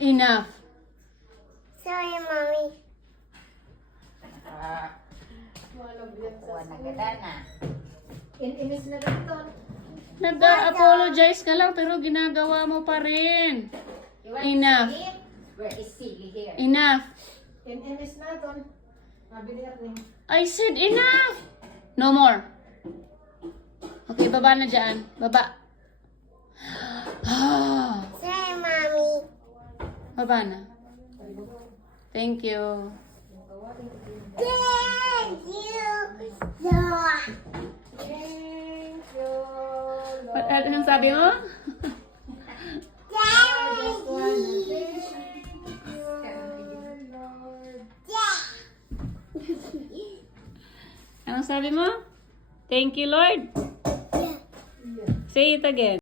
Enough. Sorry, Mommy. Kuha na gada na. Inis na ganito. Nag-apologize ka lang pero ginagawa mo pa rin. You want Enough. to see it? Where is silly here? Enough. Inis na ito. Mabili ako ni. I said enough. No more. Okay, baba na dyan. Baba. Sorry, Mommy. Baba na. Thank you. Thank you. Thank you. Anong sabi mo? Just wanna thank you, Lord. Anong sabi mo? Thank you, Lord. Say it again.